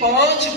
5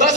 10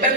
10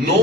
9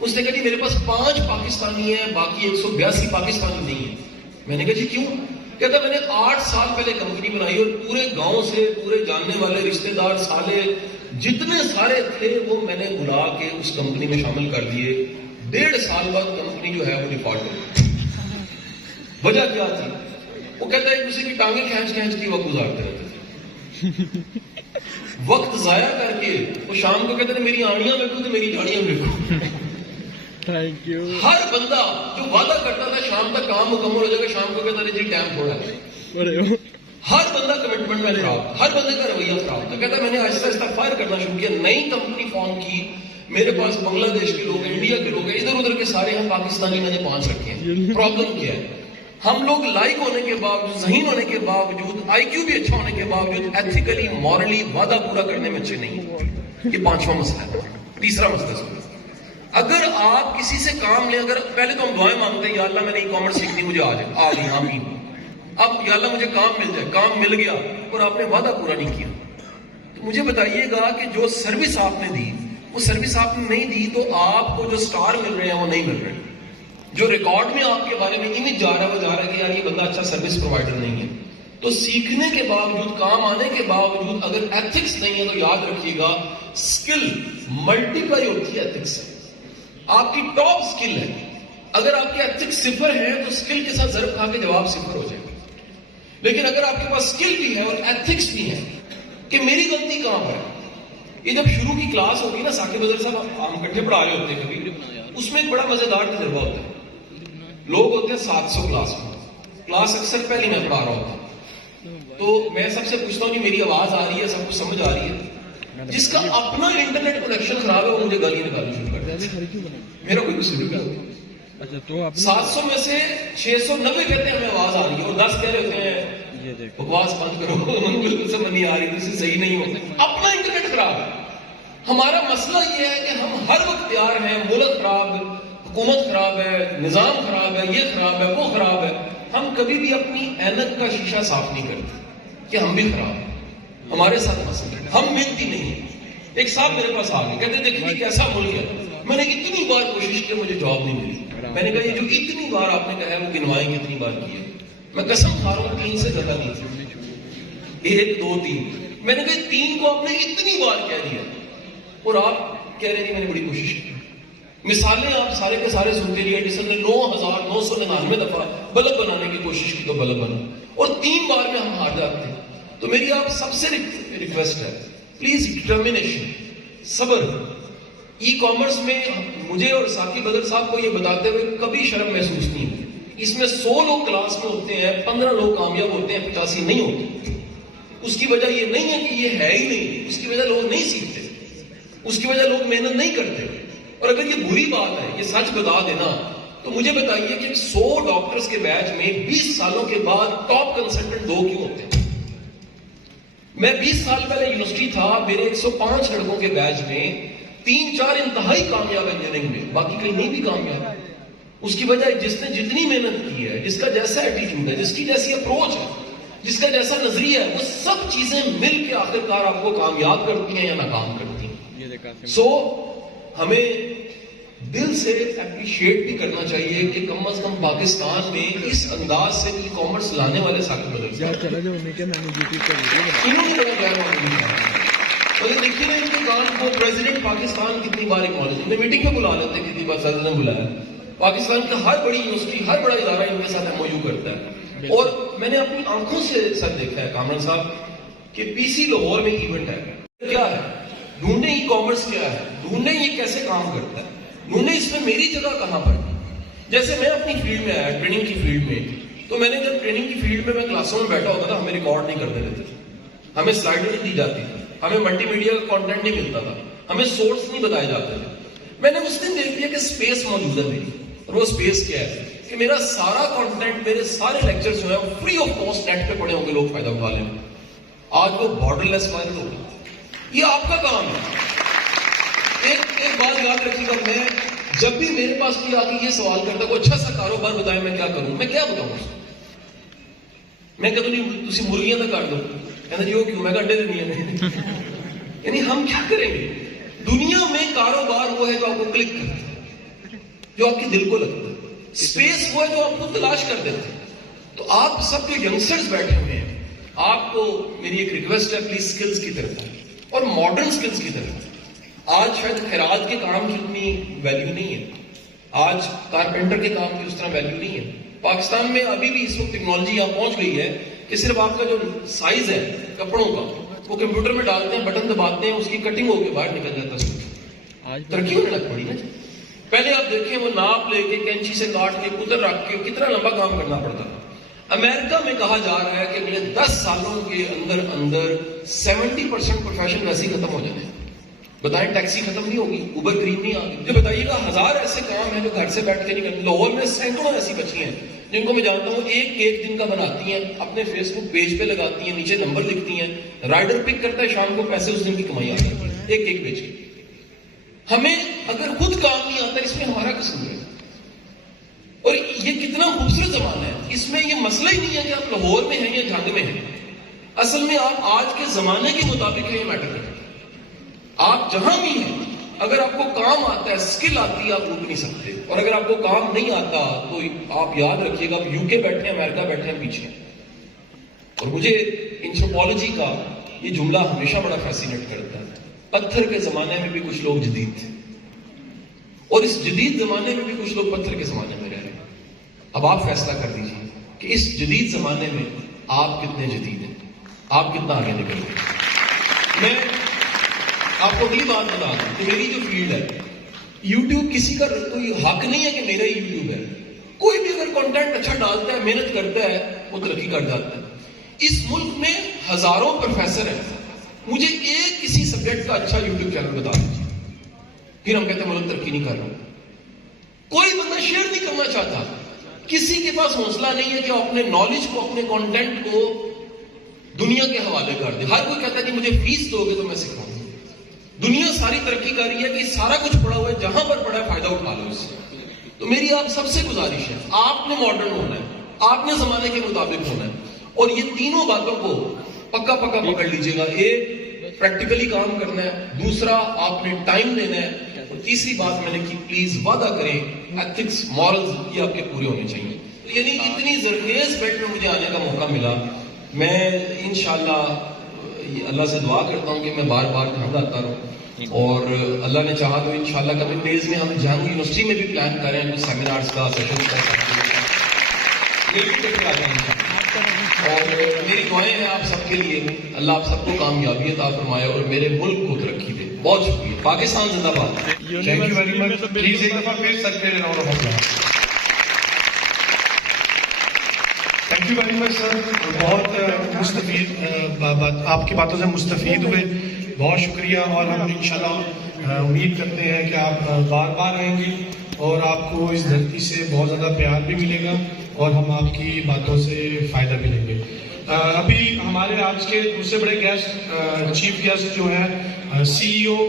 اس نے کہا جی میرے پاس 5 پاکستانی ہیں, باقی 182 پاکستانی نہیں ہیں. میں نے کہا جی کیوں؟ کہتا میں نے 8 سال پہلے کمپنی بنائی اور پورے گاؤں سے پورے جاننے والے رشتہ دار سالے جتنے سارے تھے وہ میں نے بلا کے اس کمپنی میں شامل کر دیے. 1.5 سال بعد کمپنی جو ہے وہ ڈیفالٹ ہو گئی. وجہ کیا تھی؟ وہ کہتا ہے کسی کی ٹانگیں کھینچ کھینچ کے وقت گزارتے رہتے تھے, وقت ضائع کر کے. وہ شام کو کہتے ہیں میری آڑیاں دیکھو تو میری جاڑیاں دیکھو. Thank you. ہر بندہ جو وعدہ کرتا تھا شام تک کام مکمل ہو جائے گا, شام کو کہتا ہے جی ٹائم تھوڑا ہے. ہر بندہ کمٹمنٹ میں خراب, ہر بندے کا رویہ خراب. تو کہتا ہے میں نے آہستہ آہستہ فائر کرنا شروع کیا, نئی کمپنی فارم کی. میرے پاس بنگلہ دیش کے لوگ ہیں, انڈیا کے لوگ ہیں, ادھر ادھر کے سارے ہیں, پاکستانی میں نے 5 رکھے ہیں. پرابلم کیا ہے؟ ہم لوگ لائق ہونے کے باوجود, ذہین ہونے کے باوجود, آئی کیو بھی اچھا ہونے کے باوجود ایتھیکلی مورلی وعدہ پورا کرنے میں اچھے نہیں ہیں. یہ 5واں مسئلہ ہے. تیسرا مسئلہ سنیں, اگر آپ کسی سے کام لیں, اگر پہلے تو ہم دعائیں مانگتے ہیں یا اللہ میں نے ای کامرس سیکھنی, مجھے آ جائے, آ گئی آمین. اب یا اللہ مجھے کام مل جائے, کام مل گیا اور آپ نے وعدہ پورا نہیں کیا, تو مجھے بتائیے گا کہ جو سروس آپ نے دی وہ سروس آپ نے نہیں دی, تو آپ کو جو سٹار مل رہے ہیں وہ نہیں مل رہے. جو ریکارڈ میں آپ کے بارے میں امیج جا رہا ہے وہ جا رہا ہے کہ یار یہ بندہ اچھا سروس پرووائڈر نہیں ہے. تو سیکھنے کے باوجود, کام آنے کے باوجود اگر ایتھکس نہیں ہے تو یاد رکھیے گا اسکل ملٹیپلائی ہوتی ہے ایتھکس سے. آپ کی ٹاپ اسکل ہے, اگر آپ کے ایتھکس 0 ہے تو اسکل کے ساتھ ضرب کھا کے جواب 0 ہو جائے گا. لیکن اگر آپ کے پاس اسکل بھی ہے اور ایتھکس بھی ہے کہ میری غلطی کہاں پر ہے. یہ جب شروع کی کلاس ہوتی ہے نا, ثاقب بدر صاحب ہم اکٹھے پڑھا رہے ہوتے ہیں کبھی, اس میں ایک بڑا مزیدار تجربہ ہوتا ہے. لوگ ہوتے ہیں 700 کلاس میں, کلاس اکثر پہلی میں پڑھا رہا ہوتا ہوں, تو میں سب سے پوچھتا ہوں کہ میری آواز آ رہی ہے, سب کچھ سمجھ آ رہی ہے. جس کا اپنا انٹرنیٹ کنیکشن خراب ہے وہ مجھے گالیاں نکالنی شروع کر دیتا ہے. میرا کوئی قصور نہیں. 700 میں سے 690 کہتے ہیں ہمیں آواز آ رہی ہے, اور 10 کہہ رہے ہوتے ہیں بکواس بند کرو, بالکل سمجھ نہیں آ رہی, تو اسے صحیح نہیں ہوتا. اپنا انٹرنیٹ خراب ہے. ہمارا مسئلہ یہ ہے کہ ہم ہر وقت تیار ہیں, ملک خراب, حکومت خراب ہے, نظام خراب ہے, یہ خراب ہے, وہ خراب ہے. ہم کبھی بھی اپنی اینک کا شیشہ صاف نہیں کرتے کہ ہم بھی خراب ہیں. ہمارے ساتھ مسئلہ ہے, ہم محنتی نہیں ہیں. ایک صاحب میرے پاس آ گئے, کہتے دیکھیے کیسا ملک ہے. میں نے اتنی بار کوشش کی, مجھے جواب نہیں ملی. میں نے کہا یہ جو اتنی بار آپ نے کہا ہے وہ گنوائیں کتنی بار کی ہے. میں قسم کھا رہا ہوں 3 سے زیادہ نہیں تھی, 1 2 3. میں نے کہا 3 کو آپ نے اتنی بار کہہ دیا اور آپ کہہ رہے ہیں میں نے بڑی کوشش کی. مثالیں آپ سارے کے سارے سنتے رہے. ایڈیسن نے 9999 دفعہ بلب بنانے کی کوشش کی تو بلب بنا, اور 3 بار میں ہم ہار جاتے ہیں. تو میری آپ سب سے ریکویسٹ ہے, پلیز ڈٹرمنیشن, صبر. ای کامرس میں مجھے اور ثاقب بدر صاحب کو یہ بتاتے ہوئے کبھی شرم محسوس نہیں ہوتی. اس میں 100 لوگ کلاس میں ہوتے ہیں, 15 لوگ کامیاب ہوتے ہیں, 85 نہیں ہوتے. اس کی وجہ یہ نہیں ہے کہ یہ ہے ہی نہیں, اس کی وجہ لوگ نہیں سیکھتے, اس کی وجہ لوگ محنت نہیں کرتے. اور اگر یہ بری بات ہے, یہ سچ بتا دینا, تو مجھے بتائیے کہ 100 ڈاکٹرز کے بیچ میں 20 سالوں کے بعد ٹاپ کنسلٹنٹ 2 کیوں ہوتے ہیں؟ میں 20 سال پہلے یونیورسٹی تھا, میرے 105 لڑکوں کے بیچ میں 3-4 انتہائی کامیاب انجینئرنگ میں, باقی کہیں نہیں بھی کامیاب. اس کی وجہ جس نے جتنی محنت کی ہے, جس کا جیسا ایٹیٹیوڈ ہے, جس کی جیسی اپروچ ہے, جس کا جیسا نظریہ ہے, وہ سب چیزیں مل کے آخرکار آپ کو کامیاب کرتی ہیں یا ناکام کرتی ہیں. سو ہمیں دل سے اپریشیٹ بھی کرنا چاہیے کہ کم از کم پاکستان میں اس انداز سے ای کامرس لانے والے ثاقب بدر صاحب, انہوں نے لوگ غیر معمولی ہے. دیکھیے نا ان کے کام کو پریزیڈنٹ پاکستان کتنی بار اکنالج, انہیں میٹنگ میں بلا لیتے ہیں, کتنی بار صدر نے بلایا. پاکستان کا ہر بڑی یونیورسٹی, ہر بڑا ادارہ ان کے ساتھ ایم او یو کرتا ہے. اور میں نے اپنی آنکھوں سے سر دیکھا ہے کامران صاحب کہ پی سی لاہور میں ایونٹ ہے. کیا ہے ڈھونڈنے ای کامرس, کیا ہے ڈھونڈنے, یہ کیسے کام کرتا ہے, ڈھونڈنے اس میں میری جگہ کہاں پر. جیسے میں اپنی فیلڈ میں آیا, ٹریننگ کی فیلڈ میں, تو میں نے جب ٹریننگ کی فیلڈ میں کلاسوں میں بیٹھا ہوتا تھا, ہمیں ریکارڈ نہیں کرنے دیتے تھے, ہمیں سلائڈ نہیں دی جاتی تھی, ہمیں ملٹی میڈیا کا کانٹینٹ نہیں ملتا تھا, ہمیں سورس نہیں بتائے جاتے تھے. میں نے اس دن دیکھ لیا کہ اسپیس موجود ہے میری, اور وہ اسپیس کیا ہے کہ میرا سارا کانٹینٹ, میرے سارے لیکچر جو ہے وہ فری آف کاسٹ نیٹ پہ پڑے ہوں گے, لوگ فائدہ اٹھا لیں. آج وہ بارڈر لیس وائرل ہو گیا. یہ آپ کا کام ہے. ایک بات یاد رکھیے گا, میں جب بھی میرے پاس کوئی آ کے یہ سوال کرتا کوئی اچھا سا کاروبار بتائیں میں کیا کروں, میں کیا بتاؤں اس کو. میں کہتا نہیں تسی مرغیاں تو کر دو, کہنا جی وہ کیوں, میں گھنٹے دینی ہے. یعنی ہم کیا کریں گے. دنیا میں کاروبار وہ ہے جو آپ کو کلک کرتا ہے, جو آپ کے دل کو لگتا ہے. اسپیس وہ ہے جو آپ خود تلاش کر دیتے ہیں. تو آپ سب جو ینگسٹرز بیٹھے ہوئے ہیں, آپ کو میری ایک ریکویسٹ ہے, پلیز سکلز کی طرف اور ماڈرن سکلز کی طرف. آج شاید خیرات کے کام کی اتنی ویلیو نہیں ہے, آج کارپینٹر کے کام کی اس طرح ویلیو نہیں ہے. پاکستان میں ابھی بھی اس وقت ٹیکنالوجی یہاں پہنچ گئی ہے کہ صرف آپ کا جو سائز ہے کپڑوں کا وہ کمپیوٹر میں ڈالتے ہیں, بٹن دباتے ہیں, اس کی کٹنگ ہو کے باہر نکل جاتا ہے. ترقی ہونے لگ پڑی نا. پہلے آپ دیکھیں وہ ناپ لے کے کینچی سے کاٹ کے قطر رکھ کے کتنا لمبا کام کرنا پڑتا تھا. امریکہ میں کہا جا رہا ہے کہ اگلے 10 سالوں کے اندر 70% پروفیشن ویسے ہی ختم ہو جانے ہیں. بتائیں, ٹیکسی ختم نہیں ہوگی, اوبر گرین نہیں آگی. جو بتائیے گا 1000 ایسے کام ہیں جو گھر سے بیٹھ کے نہیں کرتے. لاہور میں سینکڑوں ایسی بچی ہیں جن کو میں جانتا ہوں, ایک کیک دن کا بناتی ہیں, اپنے فیس بک پیج پہ لگاتی ہیں, نیچے نمبر لکھتی ہیں, رائڈر پک کرتا ہے, شام کو پیسے اس دن کی کمائی آ جاتی ہے ایک کیک بیچ کے. ہمیں اگر خود کام نہیں آتا اس میں ہمارا قصور ہے. اور یہ کتنا خوبصورت زمانہ ہے, اس میں یہ مسئلہ ہی نہیں ہے کہ آپ لاہور میں ہیں یا جھنگ میں ہیں. اصل میں آپ آج کے زمانے کے مطابق یہ میٹر کرتے ہیں. آپ جہاں بھی ہیں, اگر آپ کو کام آتا ہے, اسکل آتی ہے, آپ روک نہیں سکتے. اور اگر آپ کو کام نہیں آتا تو آپ یاد رکھیے گا, آپ یو کے بیٹھے ہیں, امریکہ بیٹھے ہیں پیچھے. اور مجھے اینتھروپولوجی کا یہ جملہ ہمیشہ بڑا فیسینیٹ کرتا ہے. پتھر کے زمانے میں بھی کچھ لوگ جدید تھے, اور اس جدید زمانے میں بھی کچھ لوگ پتھر کے زمانے میں رہ رہے ہیں. اب آپ فیصلہ کر دیجیے کہ اس جدید زمانے میں آپ کتنے جدید ہیں, آپ کتنا آگے نکل رہے ہیں. میں آپ کو اگلی بات بتا دوں کہ میری جو فیلڈ ہے, یوٹیوب کسی کا کوئی حق نہیں ہے کہ میرا ہی یوٹیوب ہے. کوئی بھی اگر کنٹینٹ اچھا ڈالتا ہے, محنت کرتا ہے, وہ ترقی کر جاتا ہے. اس ملک میں ہزاروں پروفیسر ہیں, مجھے ایک کسی سبجیکٹ کا اچھا یوٹیوب چینل بتا دیجیے, پھر ہم کہتے ہیں ملک ترقی نہیں کر رہا. کوئی بندہ شیئر نہیں کرنا چاہتا. کسی کے پاس حوصلہ نہیں ہے کہ اپنے نالج کو, اپنے کانٹینٹ کو دنیا کے حوالے کر دے. ہر کوئی کہتا ہے کہ مجھے فیس دو گے تو میں سکھاؤں. دنیا ساری ترقی کر رہی ہے کہ سارا کچھ پڑا ہوا ہے, جہاں پر پڑا ہے فائدہ اٹھا لو اس سے. تو میری آپ سب سے گزارش ہے, آپ نے ماڈرن ہونا ہے, آپ نے زمانے کے مطابق ہونا ہے, اور یہ تینوں باتوں کو پکا پکڑ لیجیے گا. ایک, پریکٹیکلی کام کرنا ہے. دوسرا, آپ نے ٹائم دینا ہے. اور تیسری بات میں نے کی, پلیز وعدہ کریں ایتھکس, مورلز یہ آپ کے پورے ہونے چاہیے. یعنی اتنی زرخیز بیلٹ میں مجھے آنے کا موقع ملا. میں انشاءاللہ اللہ سے دعا کرتا ہوں کہ میں بار بار گھر آتا رہوں, اور اللہ نے چاہا تو انشاءاللہ کبھی ڈیز میں ہم جہانگیر یونیورسٹی میں بھی پلان کریں کچھ سیمینارز کا, سیشنز کا. اور میری دعائیں ہیں آپ سب کے لیے, اللہ آپ سب کو کامیابی عطا فرمائے اور میرے ملک کو ترقی دے. بہت شکریہ. پاکستان زندہ باد. Thank you very much. Please ایک دفعہ پھر سر کے round of applause. Thank you very much sir. بہت مستفید آپ کی باتوں سے مستفید ہوئے. بہت شکریہ. اور ہم انشاءاللہ امید کرتے ہیں کہ آپ بار بار آئیں گے, اور آپ کو اس دھرتی سے بہت زیادہ پیار بھی ملے گا, اور ہم آپ کی باتوں سے فائدہ بھی لیں گے. ابھی ہمارے آج کے دوسرے بڑے گیسٹ, چیف گیسٹ جو ہیں, CEO